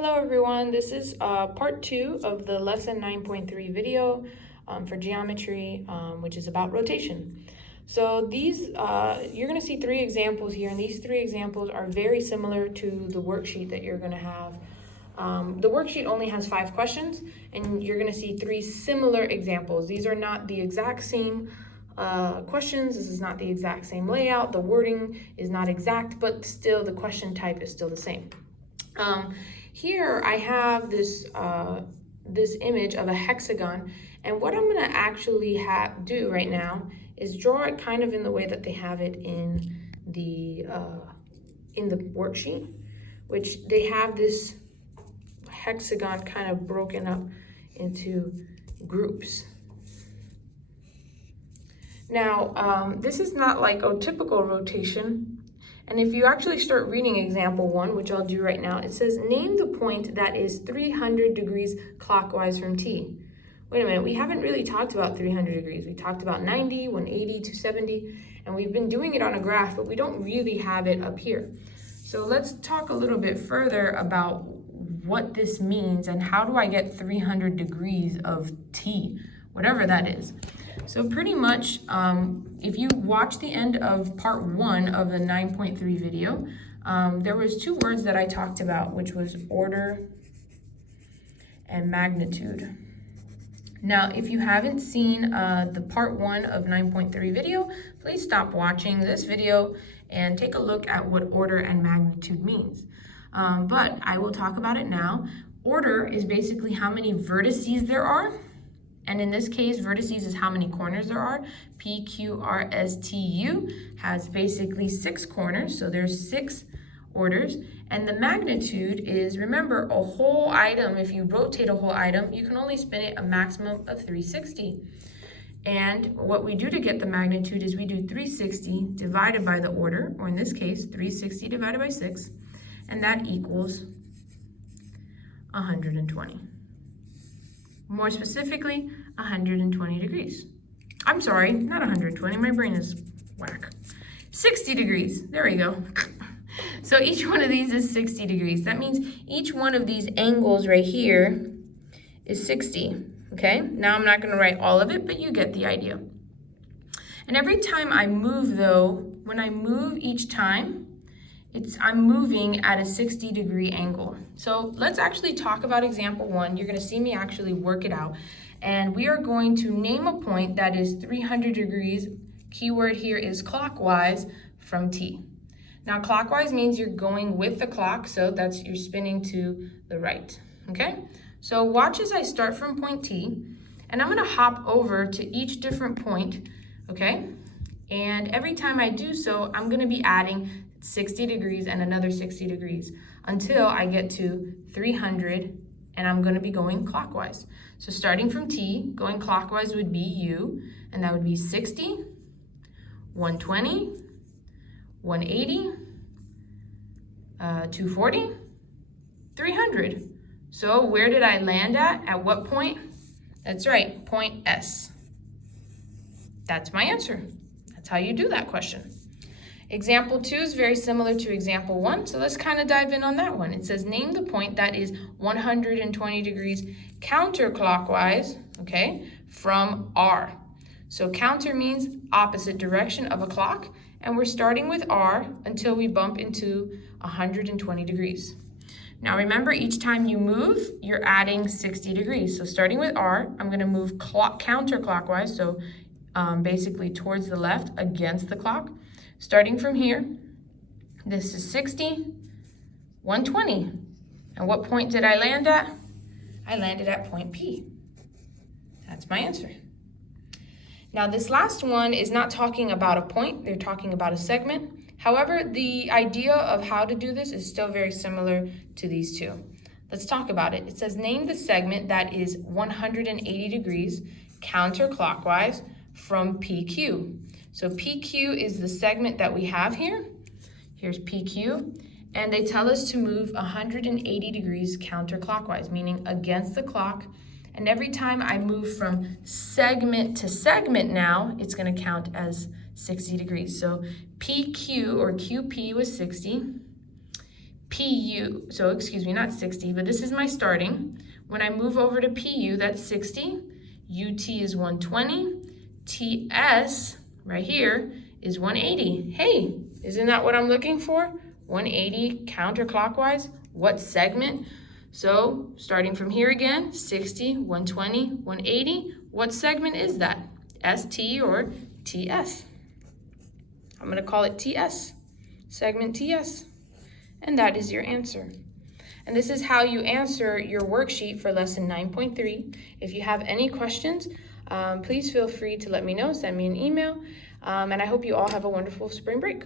Hello everyone, this is part 2 of the lesson 9.3 video for geometry, which is about rotation. So these, you're going to see 3 examples here, and these 3 examples are very similar to the worksheet that you're going to have. The worksheet only has 5 questions, and you're going to see 3 similar examples. These are not the exact same questions. This is not the exact same layout. The wording is not exact, but still the question type is still the same. Here I have this this image of a hexagon, and what I'm going to actually do right now is draw it kind of in the way that they have it in the worksheet, which they have this hexagon kind of broken up into groups. Now, this is not like a typical rotation. And if you actually start reading example 1, which I'll do right now, it says, name the point that is 300 degrees clockwise from T. Wait a minute, we haven't really talked about 300 degrees. We talked about 90, 180, 270, and we've been doing it on a graph, but we don't really have it up here. So let's talk a little bit further about what this means and how do I get 300 degrees of T, whatever that is. So pretty much, if you watch the end of part 1 of the 9.3 video, there was 2 words that I talked about, which was order and magnitude. Now, if you haven't seen the part 1 of 9.3 video, please stop watching this video and take a look at what order and magnitude means. But I will talk about it now. Order is basically how many vertices there are. And in this case, vertices is how many corners there are. P, Q, R, S, T, U has basically 6 corners, so there's 6 orders. And the magnitude is, remember, a whole item, if you rotate a whole item, you can only spin it a maximum of 360. And what we do to get the magnitude is we do 360 divided by the order, or in this case, 360 divided by 6, and that equals 120. More specifically, 120 degrees. I'm sorry, not 120, my brain is whack. 60 degrees, there we go. So each one of these is 60 degrees. That means each one of these angles right here is 60, okay? Now I'm not gonna write all of it, but you get the idea. And every time I move though, when I move each time, I'm moving at a 60-degree angle. So let's actually talk about example 1. You're going to see me actually work it out. And we are going to name a point that is 300 degrees. Keyword here is clockwise from T. Now clockwise means you're going with the clock, so that's you're spinning to the right. Okay? So watch as I start from point T, and I'm going to hop over to each different point, okay? And every time I do so, I'm going to be adding 60 degrees and another 60 degrees until I get to 300, and I'm going to be going clockwise. So starting from T, going clockwise would be U, and that would be 60, 120, 180, 240, 300. So where did I land at? At what point? That's right, point S. That's my answer. That's how you do that question. Example 2 is very similar to example 1, so let's kind of dive in on that one. It says, name the point that is 120 degrees counterclockwise, okay, from R. So counter means opposite direction of a clock, and we're starting with R until we bump into 120 degrees. Now remember, each time you move, you're adding 60 degrees. So starting with R, I'm going to move counterclockwise, so basically towards the left against the clock. Starting from here, this is 60, 120. And what point did I land at? I landed at point P. That's my answer. Now this last one is not talking about a point, they're talking about a segment. However, the idea of how to do this is still very similar to these 2. Let's talk about it. It says name the segment that is 180 degrees counterclockwise from PQ. So PQ is the segment that we have here. Here's PQ. And they tell us to move 180 degrees counterclockwise, meaning against the clock. And every time I move from segment to segment now, it's going to count as 60 degrees. So PQ or QP was 60. PU, so excuse me, not 60, but this is my starting. When I move over to PU, that's 60. UT is 120. TS, right here, is 180. Hey, isn't that what I'm looking for? 180 counterclockwise. What segment? So starting from here again, 60, 120, 180. What segment is that? ST or TS? I'm going to call it TS, segment TS. And that is your answer. And this is how you answer your worksheet for lesson 9.3. If you have any questions, please feel free to let me know, send me an email, and I hope you all have a wonderful spring break.